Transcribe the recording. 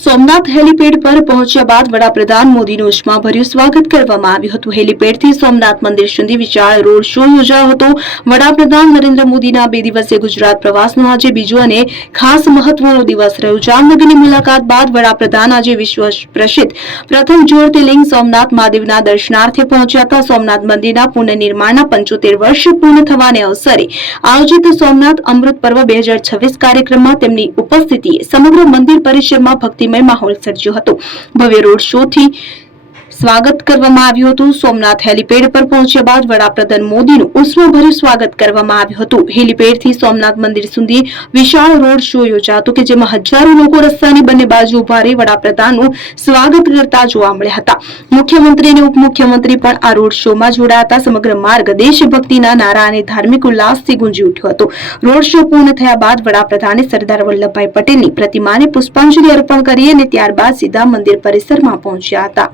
Somnath helipad પર પહોંચ્યા બાદ વડાપ્રધાન મોદીનું ઉષ્માભર્યું સ્વાગત કરવામાં આવ્યું હતું। હેલીપેડથી સોમનાથ મંદિર સુધી વિશાળ રોડ શો યોજાયો હતો। વડાપ્રધાન નરેન્દ્ર મોદીના 2 દિવસીય ગુજરાત પ્રવાસનો આજે બીજો અને ખાસ મહત્વનો દિવસ રહ્યો। જામનગરની મુલાકાત બાદ વડાપ્રધાન આજે વિશ્વ પ્રસિદ્ધ પ્રથમ જ્યોતિર્લિંગ સોમનાથ મહાદેવના દર્શનાર્થે પહોંચ્યા હતા। સોમનાથ મંદિરના પુનઃનિર્માણના 75 વર્ષ પૂર્ણ થવાને અવસરે આયોજિત સોમનાથ અમૃત પર્વ 2026 કાર્યક્રમમાં તેમની ઉપસ્થિતિએ સમગ્ર મંદિર પરિસરમાં ભક્તિમય માહોલ સર્જ્યો હતો। ભવ્ય રોડ શોથી સ્વાગત કરવામાં આવ્યું હતું। સોમનાથ હેલીપેડ પર પહોંચ્યા બાદ વડાપ્રધાન મોદીનું ઉષ્માભર્યું સ્વાગત કરવામાં આવ્યું હતું। હેલીપેડથી સોમનાથ મંદિર સુધી વિશાળ રોડ શો યોજાતો કે જેમાં હજારો લોકો રસ્તાની બંને બાજુ ઉભા રહી વડાપ્રધાનનું સ્વાગત કરતા જોવા મળ્યા હતા। મુખ્યમંત્રી અને ઉપમુખ્યમંત્રી પણ આ રોડ શોમાં જોડાયા હતા। સમગ્ર માર્ગ દેશભક્તિના નારા અને ધાર્મિક ઉલ્લાસથી ગુંજી ઉઠ્યો હતો। રોડ શો પૂર્ણ થયા બાદ વડાપ્રધાને સરદાર વલ્લભભાઈ પટેલની પ્રતિમાને પુષ્પાંજલિ અર્પણ કરી અને ત્યારબાદ સીધા મંદિર પરિસરમાં પહોંચ્યા હતા।